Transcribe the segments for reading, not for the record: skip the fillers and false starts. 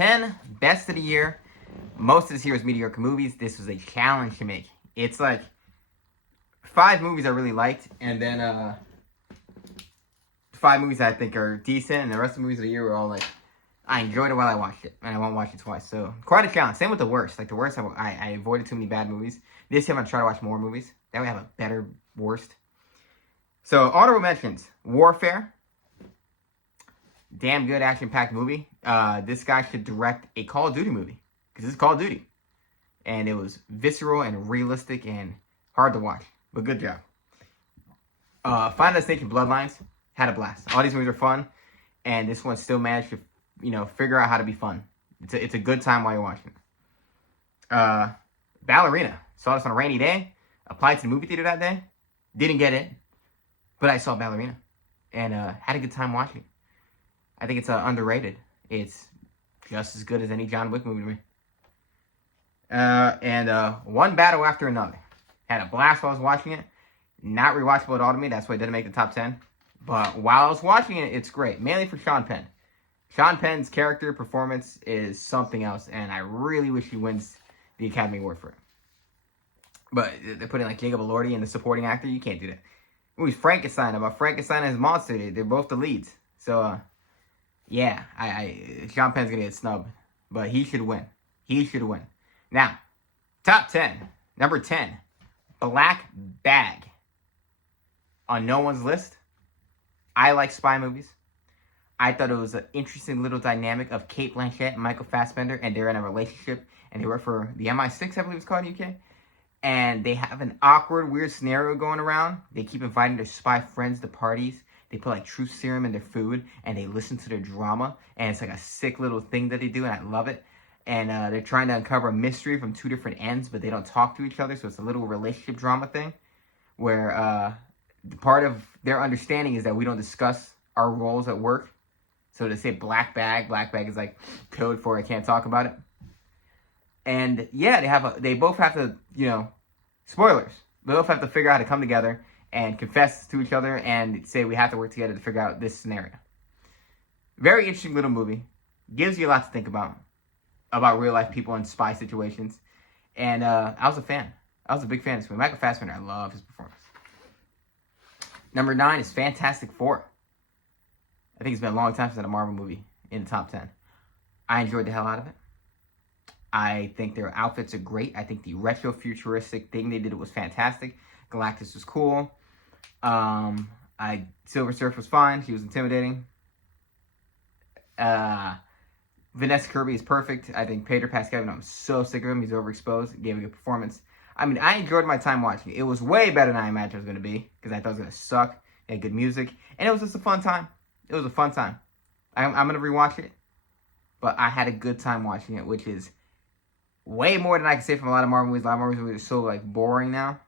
10 best of the year. Most of this year was mediocre movies. This was a challenge to make. It's like 5 movies I really liked, and then 5 movies I think are decent, and the rest of the movies of the year were all like, I enjoyed it while I watched it, and I won't watch it twice. So quite a challenge. Same with the worst. Like the worst, I avoided too many bad movies. This year I'm gonna try to watch more movies. That way I have a better worst. So honorable mentions: Warfare. Damn good action-packed movie. This guy should direct a Call of Duty movie, because this is Call of Duty, and it was visceral and realistic and hard to watch, but good job. Final Destination: Bloodlines, had a blast. All these movies are fun, and this one still managed to, figure out how to be fun. It's a good time while you're watching. Ballerina, saw this on a rainy day. Applied to the movie theater that day. Didn't get it, but I saw Ballerina, and had a good time watching it. I think it's underrated. It's just as good as any John Wick movie to me. And One Battle After Another. Had a blast while I was watching it. Not rewatchable at all to me. That's why it didn't make the top 10. But while I was watching it, it's great. Mainly for Sean Penn. Sean Penn's character performance is something else. And I really wish he wins the Academy Award for it. But they're putting like Jacob Elordi in the supporting actor. You can't do that. The movie's Frankenstein. About Frankenstein and his monster. They're both the leads. So, yeah. Sean Penn's going to get snubbed. But he should win. He should win. Now, top 10. Number 10. Black Bag. On no one's list. I like spy movies. I thought it was an interesting little dynamic of Cate Blanchett and Michael Fassbender, and they're in a relationship, and they work for the MI6, I believe it's called in the UK. And they have an awkward, weird scenario going around. They keep inviting their spy friends to parties. They put like truth serum in their food, and they listen to their drama. And it's like a sick little thing that they do, and I love it. And they're trying to uncover a mystery from 2 different ends, but they don't talk to each other, so it's a little relationship drama thing. Where part of their understanding is that we don't discuss our roles at work. So they say black bag is like code for I can't talk about it. And yeah, they both have to, spoilers. They both have to figure out how to come together and confess to each other and say we have to work together to figure out this scenario. Very interesting little movie. Gives you a lot to think about real life people in spy situations. And I was a fan. I was a big fan of this movie. Michael Fassbender, I love his performance. Number 9 is Fantastic Four. I think it's been a long time since I had a Marvel movie in the top 10. I enjoyed the hell out of it. I think their outfits are great. I think the retro futuristic thing they did was fantastic. Galactus was cool. Silver Surfer was fine. She was intimidating. Vanessa Kirby is perfect. I think Pedro Pascal, I'm so sick of him. He's overexposed. Gave a good performance. I mean, I enjoyed my time watching it. It was way better than I imagined it was going to be, because I thought it was going to suck. It had good music. And it was just a fun time. It was a fun time. I'm going to rewatch it. But I had a good time watching it, which is way more than I can say from a lot of Marvel movies. A lot of Marvel movies are so, boring now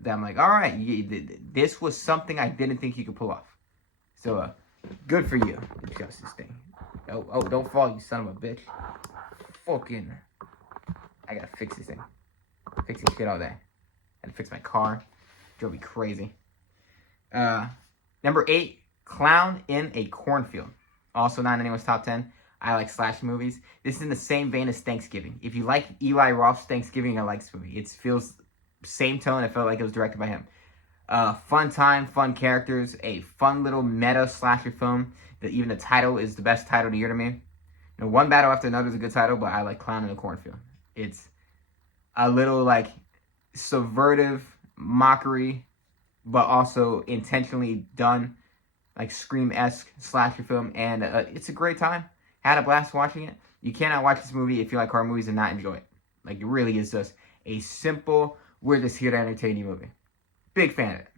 that I'm like, all right, this was something I didn't think you could pull off. So, good for you, Justice thing. Oh, don't fall, you son of a bitch. Fucking. I gotta fix this thing. Fixing shit all day. I had to fix my car. Drove me crazy. Number 8, Clown in a Cornfield. Also not in anyone's top 10. I like slash movies. This is in the same vein as Thanksgiving. If you like Eli Roth's Thanksgiving, I like this movie. It feels same tone. It felt like it was directed by him. Fun time, fun characters, a fun little meta slasher film. That even the title is the best title of the year to me. One Battle After Another is a good title, but I like Clown in a Cornfield. It's a little subvertive mockery, but also intentionally done, Scream-esque slasher film, and it's a great time. Had a blast watching it. You cannot watch this movie if you like horror movies and not enjoy it. It really is just a simple, we're just here to entertain you movie. Big fan of it.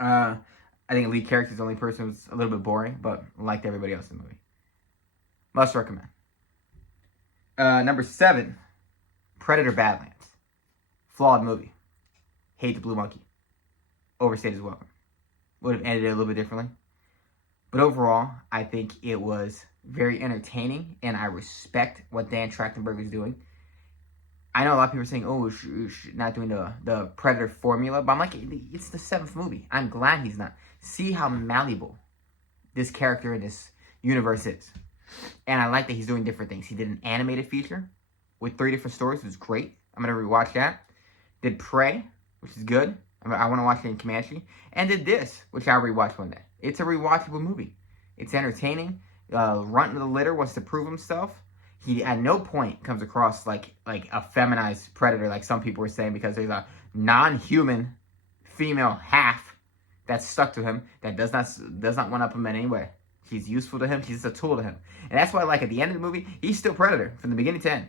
I think the lead character is the only person who's a little bit boring, but liked everybody else in the movie. Must recommend. Number 7, Predator Badlands. Flawed movie. Hate the Blue Monkey. Overstayed his welcome. Would have ended it a little bit differently. But overall, I think it was very entertaining, and I respect what Dan Trachtenberg is doing. I know a lot of people are saying, oh, not doing the Predator formula, but I'm like, it's the 7th movie. I'm glad he's not. See how malleable this character in this universe is. And I like that he's doing different things. He did an animated feature with 3 different stories. It was great. I'm going to rewatch that. Did Prey, which is good. I want to watch it in Comanche. And did this, which I'll rewatch one day. It's a rewatchable movie. It's entertaining. Runt of the litter wants to prove himself. He at no point comes across like a feminized predator, like some people were saying, because there's a non-human female half that's stuck to him that does not one up him in any way. She's useful to him. She's just a tool to him, and that's why, like, at the end of the movie, he's still Predator from the beginning to end.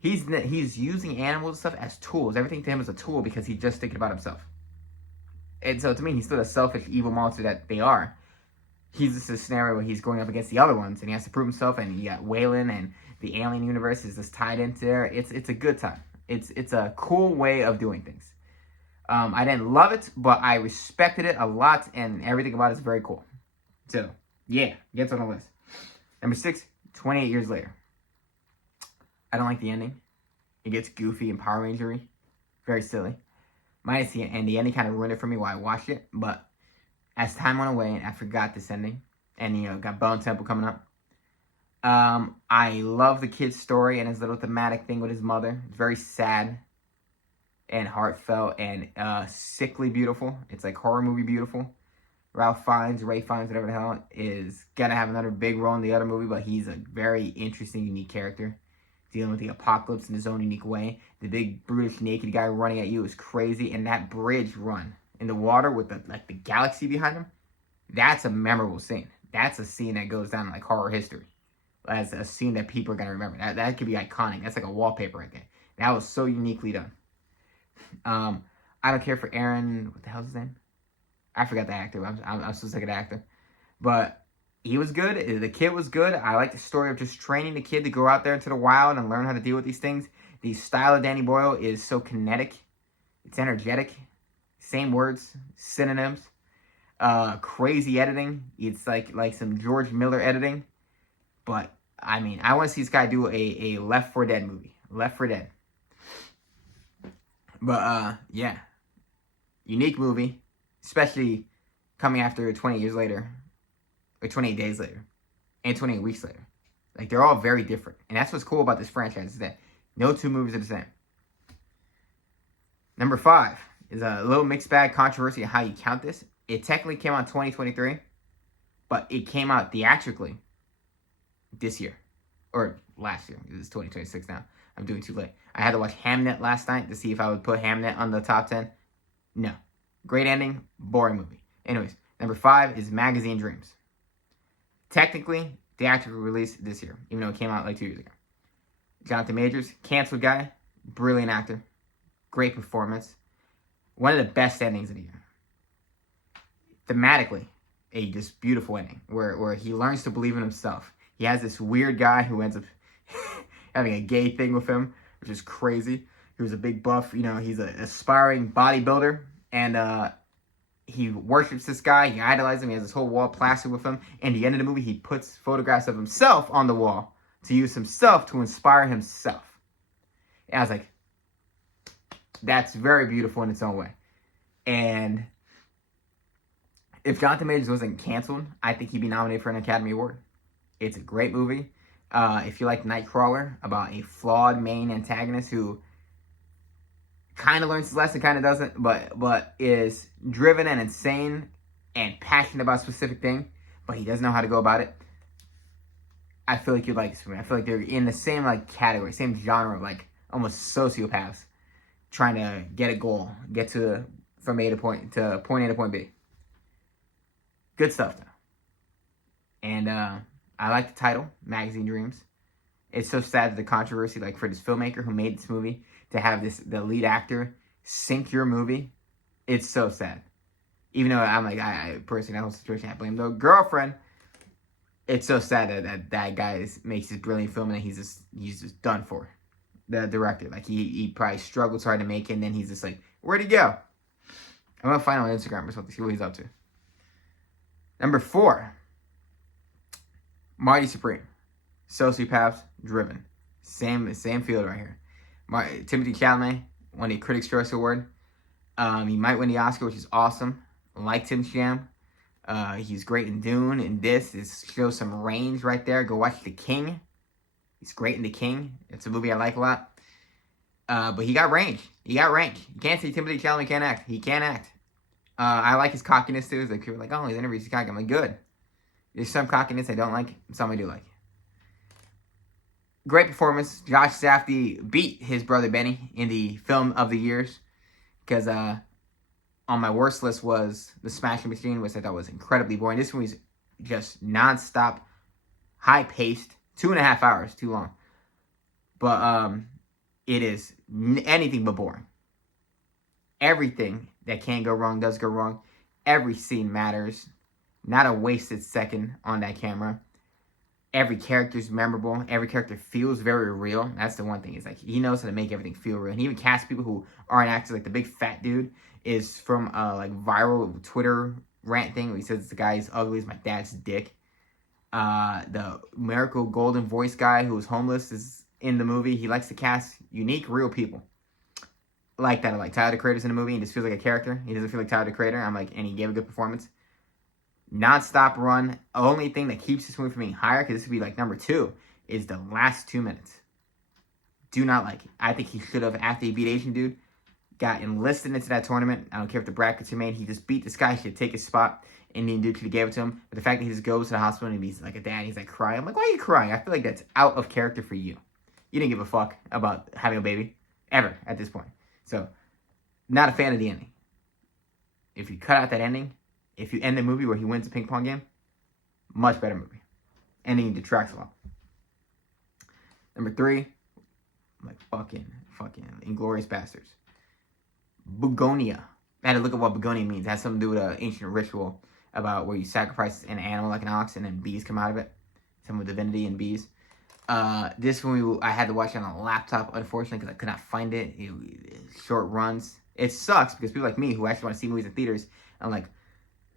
He's using animals and stuff as tools. Everything to him is a tool because he's just thinking about himself. And so to me, he's still a selfish, evil monster that they are. He's just a scenario where he's going up against the other ones, and he has to prove himself. And you got Wayland, and the alien universe is just tied into there. It's a good time. It's a cool way of doing things. I didn't love it, but I respected it a lot, and everything about it is very cool. So yeah, gets on the list. Number 6, 28 years later. I don't like the ending. It gets goofy and Power Ranger-y. Very silly. Minus the end. The ending kind of ruined it for me while I watched it, but as time went away, I forgot this ending. And, got Bone Temple coming up. I love the kid's story and his little thematic thing with his mother. It's very sad and heartfelt and sickly beautiful. It's like horror movie beautiful. Ray Fiennes, whatever the hell, is going to have another big role in the other movie, but he's a very interesting, unique character, dealing with the apocalypse in his own unique way. The big, brutish, naked guy running at you is crazy, and that bridge run in the water with the galaxy behind him, that's a memorable scene. That's a scene that goes down in, like, horror history as a scene that people are going to remember. That could be iconic. That's like a wallpaper right there. That was so uniquely done. I don't care for Aaron, what the hell's his name? I forgot the actor. I'm so sick of the actor. But he was good. The kid was good. I like the story of just training the kid to go out there into the wild and learn how to deal with these things. The style of Danny Boyle is so kinetic. It's energetic. Same words. Synonyms. Crazy editing. It's like some George Miller editing. But, I mean, I want to see this guy do a Left 4 Dead movie. Left 4 Dead. But, yeah. Unique movie. Especially coming after 20 years later, or 28 days later, and 28 weeks later. Like, they're all very different. And that's what's cool about this franchise, is that no 2 movies are the same. Number 5 is a little mixed bag controversy on how you count this. It technically came out in 2023, but it came out theatrically this year. Or last year. It's 2026 now. I'm doing too late. I had to watch Hamnet last night to see if I would put Hamnet on the top 10. No. Great ending, boring movie. Anyways, number 5 is Magazine Dreams. Technically, theatrical release this year, even though it came out like 2 years ago. Jonathan Majors, canceled guy, brilliant actor, great performance. One of the best endings of the year. Thematically, a just beautiful ending where he learns to believe in himself. He has this weird guy who ends up having a gay thing with him, which is crazy. He was a big buff, he's an aspiring bodybuilder. And he worships this guy. He idolizes him. He has this whole wall plastered with him. And at the end of the movie, he puts photographs of himself on the wall to use himself to inspire himself. And I was like, that's very beautiful in its own way. And if Jonathan Majors wasn't canceled, I think he'd be nominated for an Academy Award. It's a great movie. If you like Nightcrawler, about a flawed main antagonist who kind of learns his lesson, kind of doesn't, but is driven and insane and passionate about a specific thing, but he doesn't know how to go about it. I feel like you'd like this movie. I feel like they're in the same category, same genre of almost sociopaths trying to get a goal, get from point A to point B. Good stuff though. And I like the title, Magazine Dreams. It's so sad that the controversy, for this filmmaker who made this movie, to have the lead actor sink your movie, it's so sad. Even though I'm I personally, in that whole situation, I blame the girlfriend. It's so sad that guy makes this brilliant film and he's just done for. The director, he probably struggled so hard to make it, and then he's just where'd he go? I'm gonna find him on Instagram or something, see what he's up to. Number 4, Marty Supreme, Sociopaths Driven, same field right here. Timothy Chalamet won the Critics' Choice Award. He might win the Oscar, which is awesome. Like Tim Sham. He's great in Dune, and this shows some range right there. Go watch The King. He's great in The King. It's a movie I like a lot. But he got range. He got range. You can't say Timothée Chalamet can't act. He can act. I like his cockiness too. Like people are like, oh, his interviews, he's cocky. I'm like, good. There's some cockiness I don't like. Some I do like. Great performance. Josh Safdie beat his brother Benny in the film of the years. Because on my worst list was The Smashing Machine, which I thought was incredibly boring. This one was just nonstop, high-paced, 2.5 hours, too long. But it is anything but boring. Everything that can go wrong does go wrong. Every scene matters. Not a wasted second on that camera. Every character is memorable. Every character feels very real. That's the one thing. Is like he knows how to make everything feel real. And he even casts people who aren't actors. Like the big fat dude is from like viral Twitter rant thing where he says the guy is ugly as my dad's dick. The Miracle Golden voice guy who is homeless is in the movie. He likes to cast unique, real people. Like that. Like Tyler the Creator's in the movie. He just feels like a character. He doesn't feel like Tyler the Creator. And he gave a good performance. Non-stop run. Only thing that keeps this movie from being higher, because this would be like number 2, is the last 2 minutes. Do not like it. I think he should have, after he beat Asian dude, got enlisted into that tournament. I don't care if the brackets are made. He just beat this guy. He should take his spot. Indian dude should have gave it to him. But the fact that he just goes to the hospital and he's like a dad, he's like crying. I'm like, why are you crying? I feel like that's out of character for you. You didn't give a fuck about having a baby. Ever, at this point. So, not a fan of the ending. If you cut out that ending, if you end the movie where he wins the ping pong game, much better movie. Ending detracts a lot. Number 3, I'm like fucking Inglourious Basterds. Begonia. I had to look at what begonia means. It has something to do with an ancient ritual about where you sacrifice an animal like an ox and then bees come out of it. Some with divinity and bees. This movie I had to watch on a laptop, unfortunately, because I could not find it. Short runs. It sucks because people like me who actually want to see movies in theaters, I'm like,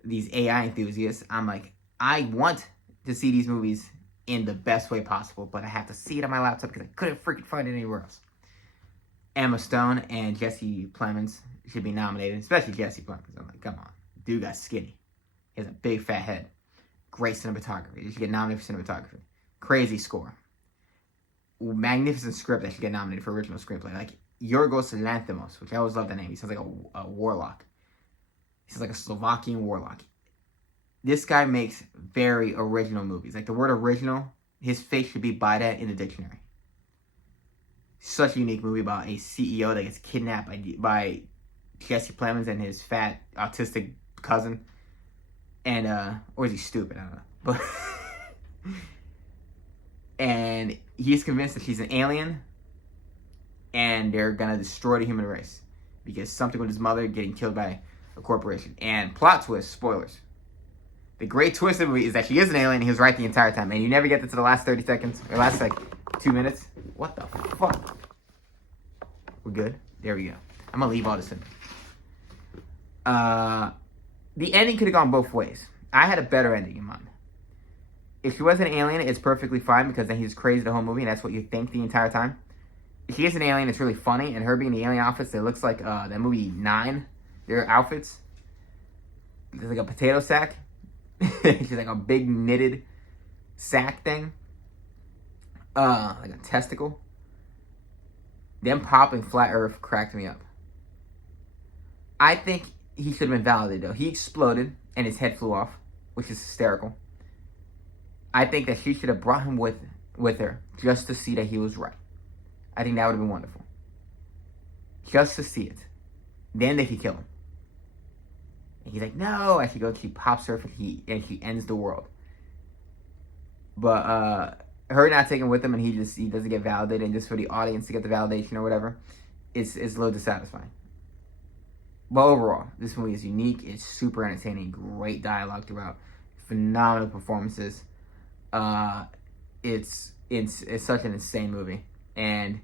these AI enthusiasts, I'm like, I want to see these movies in the best way possible, but I have to see it on my laptop because I couldn't freaking find it anywhere else. Emma Stone and Jesse Plemons should be nominated, especially Jesse Plemons. I'm like, come on. Dude got skinny. He has a big fat head. Great cinematography. He should get nominated for cinematography. Crazy score. Magnificent script that should get nominated for original screenplay. Like Yorgos Lanthimos, which I always love that name. He sounds like a warlock. He's like a Slovakian warlock. This guy makes very original movies. Like the word original, his face should be by that in the dictionary. Such a unique movie about a CEO that gets kidnapped by Jesse Plemons and his fat autistic cousin. And, or is he stupid? I don't know. But, and he's convinced that she's an alien and they're gonna destroy the human race because something with his mother getting killed by a corporation. And plot twist, spoilers. The great twist of the movie is that she is an alien and he was right the entire time. And you never get to the last 30 seconds, or last like 2 minutes. What the fuck? We're good? There we go. I'm gonna leave all this in. The ending could have gone both ways. I had a better ending in mind. If she was an alien, it's perfectly fine because then he's crazy the whole movie and that's what you think the entire time. If she is an alien, it's really funny. And her being the alien outfits, it looks like that movie 9. Their outfits. There's like a potato sack. She's like a big knitted sack thing. Like a testicle. Them popping Flat Earth cracked me up. I think he should have been validated though. He exploded and his head flew off, which is hysterical. I think that she should have brought him with her just to see that he was right. I think that would have been wonderful. Just to see it. Then they could kill him. And he's like, no. And she pops her and she ends the world. But her not taking with him and he doesn't get validated and just for the audience to get the validation or whatever, it's a little dissatisfying. But overall, this movie is unique. It's super entertaining. Great dialogue throughout. Phenomenal performances. It's such an insane movie. And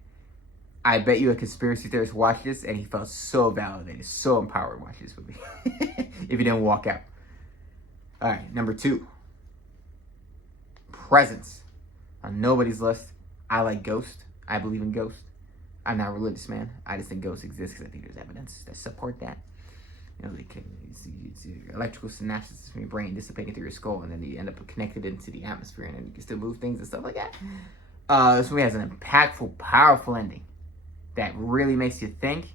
I bet you a conspiracy theorist watched this and he felt so validated, so empowered watching this movie. If he didn't walk out. Alright, number 2. Presence. On nobody's list. I like Ghost. I believe in Ghost. I'm not a religious man. I just think ghosts exist because I think there's evidence that support that. like it's electrical synapses from your brain dissipating through your skull, and then you end up connected into the atmosphere, and then you can still move things and stuff like that. This movie has an impactful, powerful ending that really makes you think.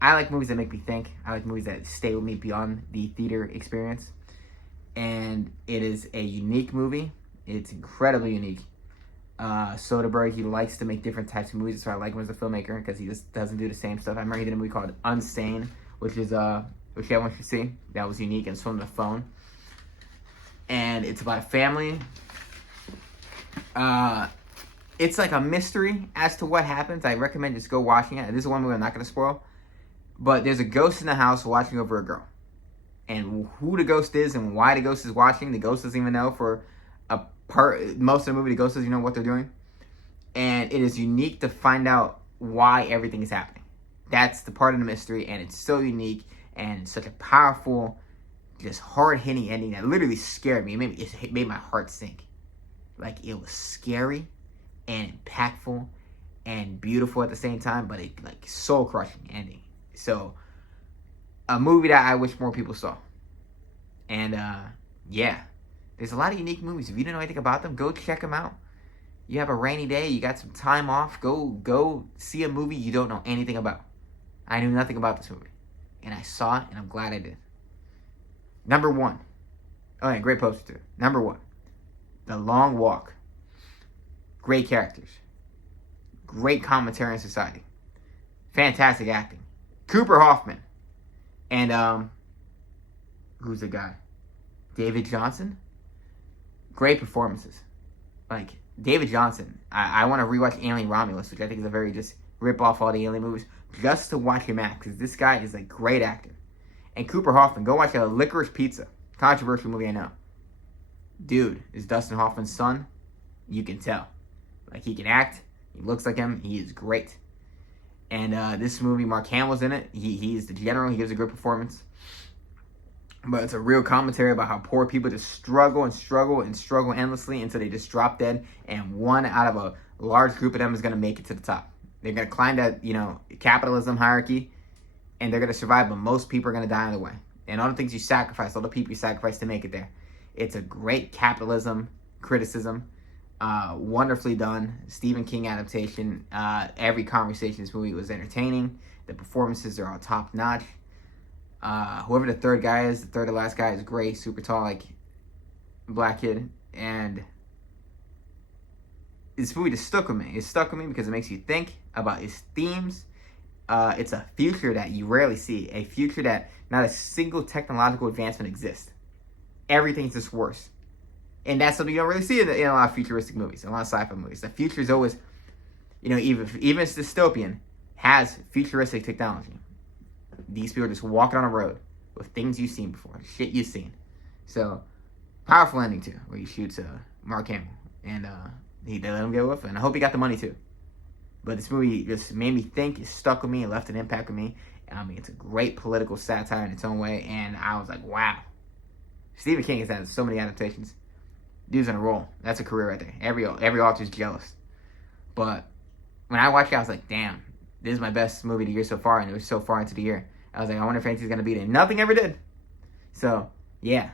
I like movies that make me think. I like movies that stay with me beyond the theater experience. And it is a unique movie. It's incredibly unique. Soderbergh, he likes to make different types of movies, so I like him as a filmmaker because he just doesn't do the same stuff. I remember he did a movie called Unsane, which everyone should see. That was unique and it's filmed on the phone. And it's about a family. It's like a mystery as to what happens. I recommend just go watching it. This is one movie I'm not going to spoil. But there's a ghost in the house watching over a girl. And who the ghost is and why the ghost is watching, the ghost doesn't even know for most of the movie. The ghost doesn't know what they're doing. And it is unique to find out why everything is happening. That's the part of the mystery, and it's so unique and such a powerful, just hard-hitting ending that literally scared me. It made my heart sink. Like, it was scary and impactful and beautiful at the same time, but it like soul-crushing ending. So, a movie that I wish more people saw. And, yeah. There's a lot of unique movies. If you don't know anything about them, go check them out. You have a rainy day, you got some time off, go see a movie you don't know anything about. I knew nothing about this movie. And I saw it, and I'm glad I did. Number 1. Oh, yeah, great poster, too. Number 1. The Long Walk. Great characters. Great commentary on society. Fantastic acting. Cooper Hoffman. And, who's the guy? David Johnson? Great performances. Like, David Johnson. I want to rewatch Alien Romulus, which I think is a very just rip off all the Alien movies, just to watch him act, because this guy is a great actor. And Cooper Hoffman, go watch Licorice Pizza. Controversial movie, I know. Dude is Dustin Hoffman's son. You can tell. Like, he can act. He looks like him. He is great. And this movie, Mark Hamill's in it. He's the general. He gives a good performance. But it's a real commentary about how poor people just struggle and struggle and struggle endlessly until they just drop dead. And one out of a large group of them is going to make it to the top. They're going to climb that, capitalism hierarchy. And they're going to survive, but most people are going to die on the way. And all the things you sacrifice, all the people you sacrifice to make it there. It's a great capitalism criticism. Wonderfully done. Stephen King adaptation. Every conversation in this movie was entertaining. The performances are all top notch. Whoever the third guy is, the third to last guy is great. Super tall, like, black kid. And this movie just stuck with me. It stuck with me because it makes you think about its themes. It's a future that you rarely see. A future that not a single technological advancement exists. Everything's just worse. And that's something you don't really see in a lot of futuristic movies, in a lot of sci-fi movies. The future is always, even it's dystopian, has futuristic technology. These people are just walking on a road with things you've seen before, shit you've seen. So, powerful ending too, where he shoots Mark Hamill. And they let him go with it. And I hope he got the money too. But this movie just made me think, it stuck with me, it left an impact with me. I mean, it's a great political satire in its own way. And I was like, wow. Stephen King has had so many adaptations. Dude's on a roll. That's a career right there. Every author's jealous. But when I watched it, I was like, damn, this is my best movie of the year so far, and it was so far into the year. I was like, I wonder if anything's going to beat it. Nothing ever did. So, yeah.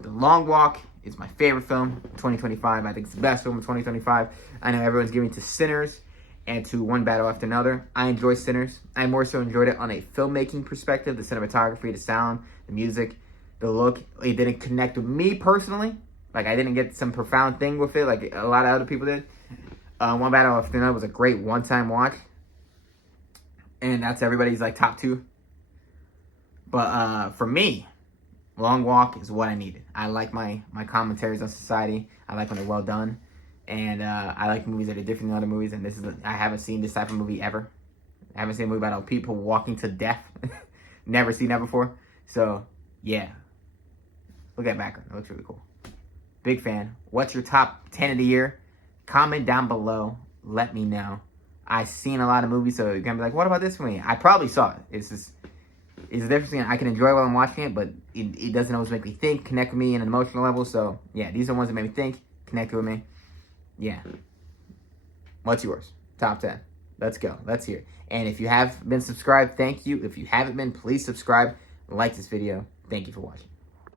The Long Walk is my favorite film of 2025. I think it's the best film of 2025. I know everyone's giving it to Sinners and to One Battle After Another. I enjoy Sinners. I more so enjoyed it on a filmmaking perspective, the cinematography, the sound, the music, the look. It didn't connect with me personally. Like, I didn't get some profound thing with it like a lot of other people did. One Battle After Another was a great one-time watch. And that's everybody's, top 2. But for me, Long Walk is what I needed. I like my commentaries on society. I like when they're well done. And I like movies that are different than other movies. And I haven't seen this type of movie ever. I haven't seen a movie about people walking to death. Never seen that before. So, yeah. Look at that background. It looks really cool. Big fan. What's your top 10 of the year? Comment down below. Let me know. I've seen a lot of movies, so you're going to be like, what about this movie? I probably saw it. It's the difference between I can enjoy while I'm watching it, but it doesn't always make me think, connect with me on an emotional level. So, yeah, these are the ones that make me think, connect with me. Yeah. What's yours? Top 10. Let's go. Let's hear it. And if you have been subscribed, thank you. If you haven't been, please subscribe. like this video. Thank you for watching.